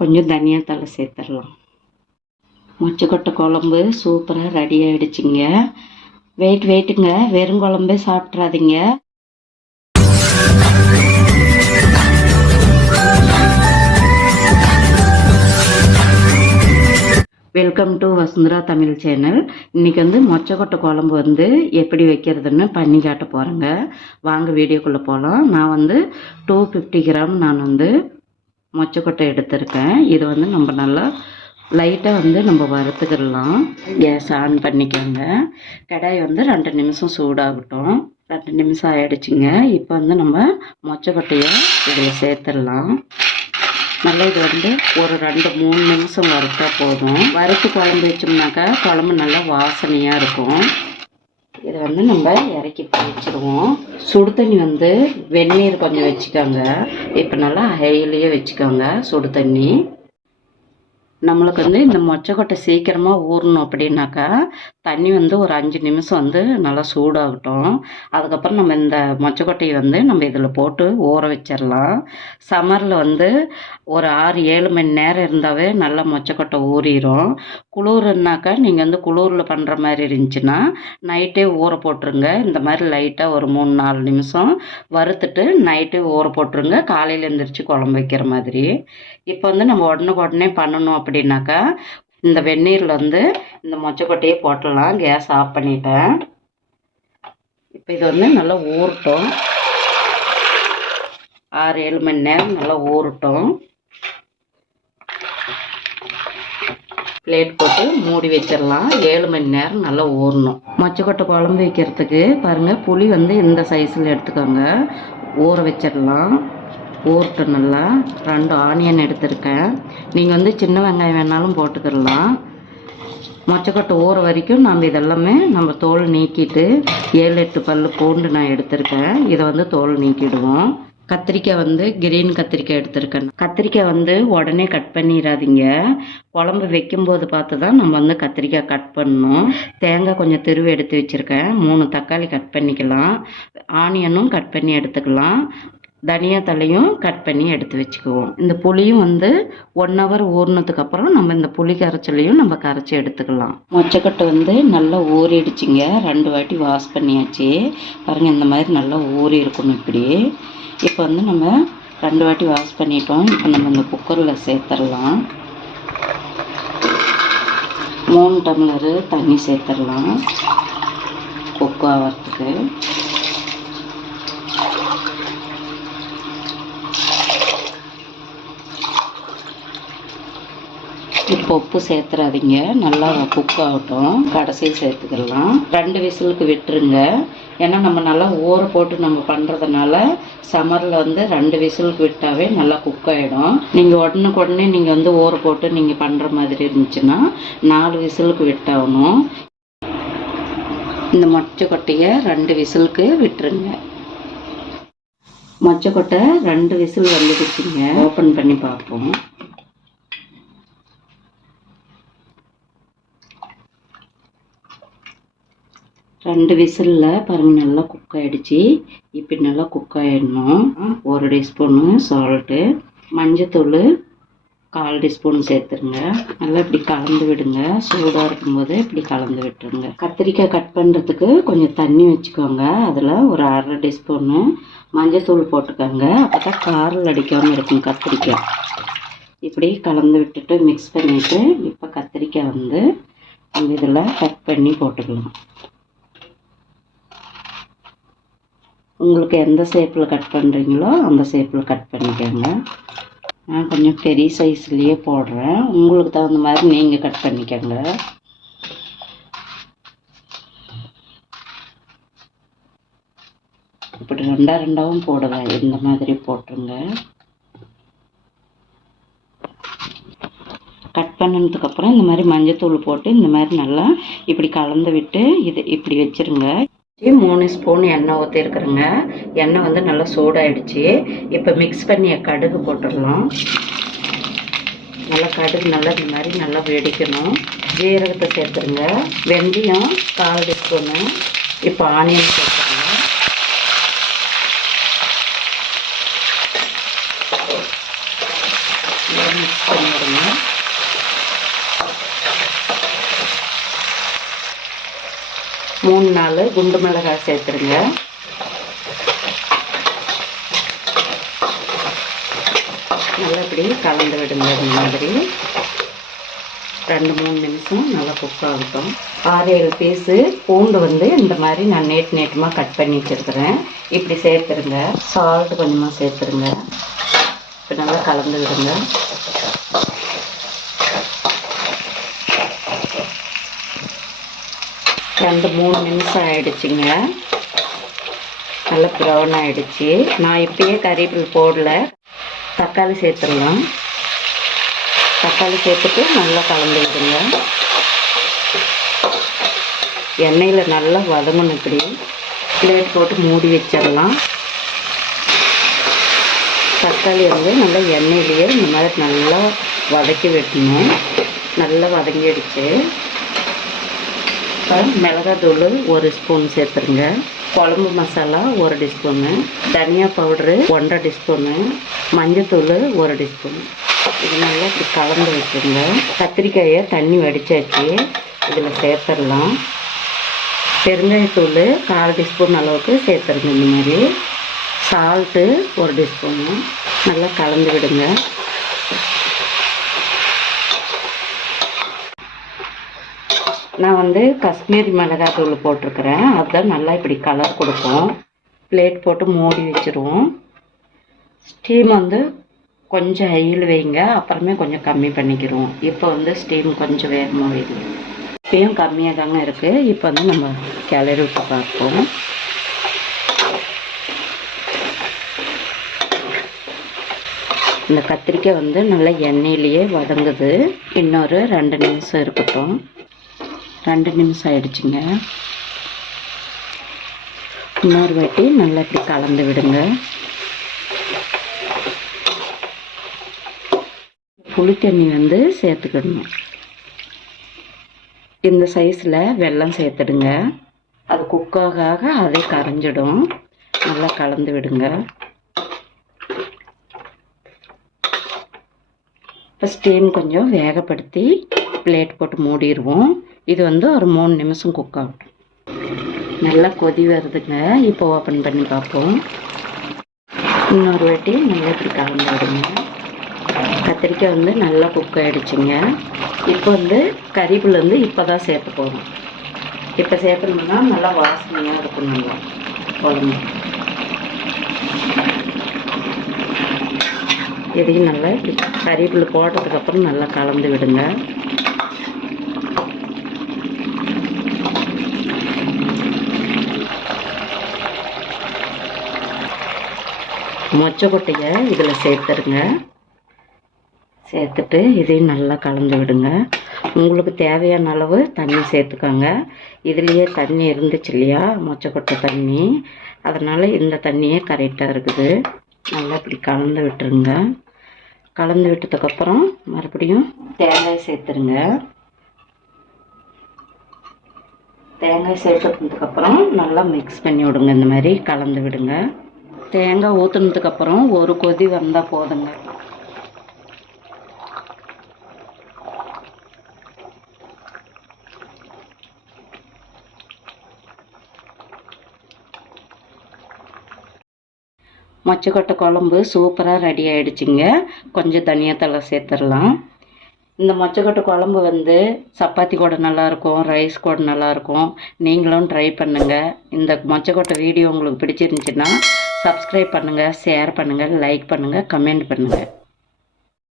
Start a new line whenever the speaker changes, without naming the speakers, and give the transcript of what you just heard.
கொஞ்சம் தனியாத்தலை சேர்த்துடலாம். மொச்சக்கொட்டை குழம்பு சூப்பராக ரெடி ஆகிடுச்சிங்க வெயிட் வெயிட்டுங்க வெறும் குழம்பே சாப்பிட்றாதீங்க welcome to Vasundhara Tamil channel இன்றைக்கி வந்து மொச்சக்கொட்டை குழம்பு வந்து எப்படி வைக்கிறதுன்னு பண்ணி காட்ட போகிறேங்க வாங்க வீடியோக்குள்ளே போகலாம் நான் வந்து டூ ஃபிஃப்டி கிராம் நான் வந்து மொச்சக்கொட்டை எடுத்திருக்கேன். இது வந்து நம்ம நல்லா லைட்டாக வந்து நம்ம வறுத்துக்கிடலாம். கேஸ் ஆன் பண்ணிக்கோங்க. கடாய் வந்து ரெண்டு நிமிஷம் சூடாகட்டும். ரெண்டு நிமிஷம் ஆகிடுச்சிங்க இப்போ வந்து நம்ம மொச்சக்கொட்டையை இதில் சேர்த்துடலாம். நல்லா இது வந்து ஒரு ரெண்டு மூணு நிமிஷம் வறுத்தா போதும். வறுத்து குழம்பு வச்சோம்னாக்கா குழம்பு நல்லா வாசனையாக இருக்கும். இதை வந்து நம்ம இறக்கி வச்சுருவோம். சுடு தண்ணி வந்து வெந்நீர் கொஞ்சம் வச்சுக்கோங்க. இப்போ நல்லா ஹையிலேயே வச்சுக்கோங்க சுடு தண்ணி. நம்மளுக்கு வந்து இந்த மொச்சக்கொட்டை சீக்கிரமாக ஊறணும் அப்படின்னாக்கா தண்ணி வந்து ஒரு அஞ்சு நிமிஷம் வந்து நல்லா சூடாகட்டும். அதுக்கப்புறம் நம்ம இந்த மொச்சக்கொட்டையை வந்து நம்ம இதில் போட்டு ஊற வச்சிடலாம். சம்மரில் வந்து ஒரு ஆறு ஏழு மணி நேரம் இருந்தாவே நல்லா மொச்சக்கொட்டை ஊறிடும் குளிர்னாக்கா நீங்கள் வந்து குளிரில் பண்ணுற மாதிரி இருந்துச்சுன்னா நைட்டே ஊற போட்டுருங்க. இந்த மாதிரி லைட்டாக ஒரு மூணு நாலு நிமிஷம் வறுத்துட்டு நைட்டே ஊற போட்டுருங்க. காலையில் எழுந்திரிச்சு குழம்பு வைக்கிற மாதிரி. இப்போ வந்து நம்ம உடனுக்கு உடனே பண்ணணும் அப்படின்னாக்கா இந்த வெந்நீரில் வந்து இந்த மொச்சக்கொட்டையை போட்டுடலாம். கேஸ் ஆஃப் பண்ணிட்டேன். இப்போ இது வந்து நல்லா ஊறட்டும். ஆறு ஏழு மணி நேரம் நல்லா ஊறட்டும். பிளேட் போட்டு மூடி வச்சிடலாம். ஏழு மணி நேரம் நல்லா ஊறணும். மொச்சக்கொட்டை குழம்பு வைக்கிறதுக்கு பாருங்கள் புளி வந்து இந்த சைஸில் எடுத்துக்கோங்க. ஊற வச்சிடலாம். ஊறட்டும் நல்லா ரெண்டு ஆனியன் எடுத்திருக்கேன். நீங்கள் வந்து சின்ன வெங்காயம் வேணாலும் போட்டுக்கிடலாம். மொச்சக்கொட்டை ஊற வரைக்கும் நம்ம இதெல்லாமே நம்ம தோல் நீக்கிட்டு ஏழு எட்டு பல் பூண்டு நான் எடுத்திருக்கேன். இதை வந்து தோல் நீக்கிடுவோம். கத்திரிக்காய் வந்து கிரீன் கத்திரிக்காய் எடுத்திருக்கேன். கத்திரிக்காய் வந்து உடனே கட் பண்ணிடாதீங்க. குழம்பு வைக்கும்போது பார்த்து தான் நம்ம வந்து கத்திரிக்காய் கட் பண்ணணும். தேங்காய் கொஞ்சம் திருவி எடுத்து வச்சுருக்கேன். மூணு தக்காளி கட் பண்ணிக்கலாம். ஆனியனும் கட் பண்ணி எடுத்துக்கலாம். தனியாத்தலையும் கட் பண்ணி எடுத்து வச்சுக்குவோம். இந்த புளியும் வந்து ஒன் ஹவர் ஊறினதுக்கு அப்புறம் நம்ம இந்த புளி கரைச்சலையும் நம்ம கரைச்சி எடுத்துக்கலாம். மொச்சக்கொட்டை வந்து நல்லா ஊறிடுச்சுங்க. ரெண்டு வாட்டி வாஷ் பண்ணியாச்சு. பாருங்க இந்த மாதிரி நல்லா ஊறி இருக்கணும் இப்படி. இப்போ வந்து நம்ம ரெண்டு வாட்டி வாஷ் பண்ணிட்டோம். இப்போ நம்ம இந்த குக்கரில் சேர்த்துடலாம். மூணு டம்ளரு தண்ணி சேர்த்துடலாம். குக்கு ஆகிறதுக்கு இப்போ உப்பு சேர்த்துறாதீங்க. நல்லா குக் ஆகட்டும். கடைசியில் சேர்த்துக்கலாம். ரெண்டு விசிலுக்கு விட்டுருங்க. ஏன்னா நம்ம நல்லா ஊற போட்டு நம்ம பண்ணுறதுனால சம்மரில் வந்து ரெண்டு விசிலுக்கு விட்டாவே நல்லா குக் ஆகிடும் நீங்கள் உடனுக்கு உடனே நீங்கள் வந்து ஊற போட்டு நீங்கள் பண்ணுற மாதிரி இருந்துச்சுன்னா நாலு விசிலுக்கு விட்டாகணும். இந்த மொச்சக்கொட்டையை ரெண்டு விசிலுக்கு விட்டுருங்க. மொச்சக்கொட்டை ரெண்டு விசில் வந்துடுச்சுங்க. ஓப்பன் பண்ணி பார்ப்போம். ரெண்டு விசிலில் பாருங்கள் நல்லா குக் ஆகிடுச்சி இப்படி நல்லா குக் ஆகிடணும் ஒரு டீஸ்பூனு சால்ட்டு மஞ்சத்தூள் கால் டீஸ்பூன் சேர்த்துருங்க. நல்லா இப்படி கலந்து விடுங்க. சூடாக இருக்கும்போது இப்படி கலந்து விட்டுருங்க. கத்திரிக்காய் கட் பண்ணுறதுக்கு கொஞ்சம் தண்ணி வச்சுக்கோங்க. அதில் ஒரு அரை டீஸ்பூனு மஞ்சத்தூள் போட்டுக்கோங்க. அப்போ தான் காரில் அடிக்காமல் இருக்கும் கத்திரிக்காய். இப்படி கலந்து விட்டுட்டு மிக்ஸ் பண்ணிவிட்டு இப்போ கத்திரிக்காய் வந்து நம்ம இதில் கட் பண்ணி போட்டுக்கலாம். உங்களுக்கு எந்த ஷேப்பில் கட் பண்ணுறீங்களோ அந்த ஷேப்பில் கட் பண்ணிக்கோங்க. நான் கொஞ்சம் பெரிய சைஸ்லேயே போடுறேன். உங்களுக்கு தகுந்த மாதிரி நீங்கள் கட் பண்ணிக்கோங்க. இப்படி ரெண்டா ரெண்டாவும் போடுவேன் இந்த மாதிரி போட்டுருங்க. கட் பண்ணதுக்கப்புறம் இந்த மாதிரி மஞ்சத்தூள் போட்டு இந்த மாதிரி நல்லா இப்படி கலந்து விட்டு இது இப்படி வச்சிருங்க. மூணு ஸ்பூன் எண்ணெய் ஊற்றிருக்குறேங்க எண்ணெய் வந்து நல்லா சூடாயிடுச்சு. இப்போ மிக்ஸ் பண்ணிய கடுகு போட்டுடலாம். நல்லா கடுகு நல்லா இந்த மாதிரி நல்லா வெடிக்கணும். ஜீரகத்தை சேர்த்துருங்க. வெந்தயம் கால் ஸ்பூனு இப்போ ஆனியன் சேர்த்து மிக்ஸ் பண்ணி விடுங்க மூணு நாலு குண்டு மிளகாய் சேர்த்துருங்க. நல்லபடி கலந்து விடுங்க இந்த மாதிரி. ரெண்டு மூணு நிமிஷம் நல்லா குக் ஆகட்டும். ஆறு ஏழு பீஸு பூண்டு வந்து இந்த மாதிரி நான் நேட்டு நேட்டமாக கட் பண்ணி வச்சுருக்கிறேன். இப்படி சேர்த்துருங்க. சால்ட் கொஞ்சமாக சேர்த்துருங்க. இப்போ நல்லா கலந்து விடுங்க. ரெண்டு மூணு நிமிஷம் ஆகிடுச்சிங்க நல்லா ப்ரௌன் ஆகிடுச்சி நான் இப்பயே கறிவேப்பில் போடல. தக்காளி சேர்த்துடலாம். தக்காளி சேர்த்துட்டு நல்லா கலந்து விடுங்க. எண்ணெயில் நல்லா வதங்கணும் இப்படி. பிளேட் போட்டு மூடி வச்சிடலாம். தக்காளி வந்து நல்லா எண்ணெயிலேயே இந்த மாதிரி நல்லா வதக்கி விடணும். நல்லா வதங்கிடுச்சு. இப்போ மிளகாத்தூள் ஒரு ஸ்பூன் சேர்த்துருங்க. குழம்பு மசாலா ஒரு டிஸ்பூனு. தனியா பவுடரு ஒன்றரை டிஸ்பூனு. மஞ்சத்தூள் ஒரு டிஸ்பூனு. இது நல்லா இப்படி கலந்து வச்சுருங்க கத்திரிக்காயை தண்ணி வடித்தாச்சு இதில் சேர்த்துடலாம். பெருங்காயத்தூள் கால் டிஸ்பூன் அளவுக்கு சேர்த்துருங்க இந்த மாதிரி. சால்ட்டு ஒரு டிஸ்பூனு. நல்லா கலந்து விடுங்க. நான் வந்து காஷ்மீரி மிளகாத்தூள் போட்டிருக்கிறேன். அதுதான் நல்லா இப்படி கலர் கொடுக்கும். பிளேட் போட்டு மூடி வச்சுருவோம். ஸ்டீம் வந்து கொஞ்சம் ஹையில் வைங்க. அப்புறமே கொஞ்சம் கம்மி பண்ணிக்கிறோம். இப்போ வந்து ஸ்டீம் கொஞ்சம் வேகமாக வைங்க. இப்பயும் கம்மியாக தாங்க இருக்குது இப்போ வந்து நம்ம கிளறி விட்டு பார்ப்போம். இந்த கத்திரிக்காய் வந்து நல்லா எண்ணெயிலேயே வதங்குது. இன்னொரு ரெண்டு நிமிஷம் இருக்கட்டும். ரெண்டு நிமிஷம் ஆயிடுச்சுங்க. இன்னொரு வாட்டி நல்லா இப்படி கலந்து விடுங்க. புளி தண்ணி வந்து சேர்த்துக்கிடணும் இந்த சைஸில் வெல்லம் சேர்த்துடுங்க. அது குக்காக அதே கரைஞ்சிடும். நல்லா கலந்து விடுங்க. இப்போ ஸ்டீம் கொஞ்சம் வேகப்படுத்தி பிளேட் போட்டு மூடிடுவோம். இது வந்து ஒரு மூணு நிமிஷம் குக் ஆகட்டும் நல்லா கொதி வருதுங்க இப்போ ஓப்பன் பண்ணி பார்ப்போம். இன்னொரு வாட்டி நல்லா இப்படி கலந்து விடுங்க கத்திரிக்காய் வந்து நல்லா குக் ஆகிடுச்சுங்க இப்போ வந்து கறிப்பில் வந்து இப்போ தான் சேர்த்து போகிறோம் இப்போ சேர்க்கணும்னா நல்லா வாசனையாக இருக்கும் நல்லா. குழம்பு இதையும் நல்லா கறிப்பில் போட்டதுக்கப்புறம் நல்லா கலந்து விடுங்க. மொச்சக்கொட்டையை இதில் சேர்த்துருங்க. சேர்த்துட்டு இதையும் நல்லா கலந்து விடுங்க. உங்களுக்கு தேவையான அளவு தண்ணி சேர்த்துக்கோங்க. இதுலேயே தண்ணி இருந்துச்சு இல்லையா? மொச்சக்கொட்டை தண்ணி. அதனால் இந்த தண்ணியே கரெக்டாக இருக்குது. நல்லா இப்படி கலந்து விட்டுருங்க. கலந்து விட்டதுக்கப்புறம் மறுபடியும் தேங்காய் சேர்த்துருங்க. தேங்காய் சேர்த்துக்கப்புறம் நல்லா மிக்ஸ் பண்ணி விடுங்க. இந்த மாதிரி கலந்து விடுங்க. தேங்காய் ஊற்றுனதுக்கப்புறம் ஒரு கொதி வந்தால் போதுங்க. மொச்சக்கொட்டை குழம்பு சூப்பராக ரெடி ஆகிடுச்சிங்க கொஞ்சம் தனியாக சேர்த்துடலாம். இந்த மொச்சக்கொட்டை குழம்பு வந்து சப்பாத்தி கூட நல்லாயிருக்கும் ரைஸ் கூட நல்லாயிருக்கும் நீங்களும் ட்ரை பண்ணுங்கள் இந்த மொச்சக்கொட்டை வீடியோ உங்களுக்கு பிடிச்சிருந்துச்சின்னா சப்ஸ்கிரைப் பண்ணுங்கள் ஷேர் பண்ணுங்கள் லைக் பண்ணுங்கள் கமெண்ட் பண்ணுங்கள்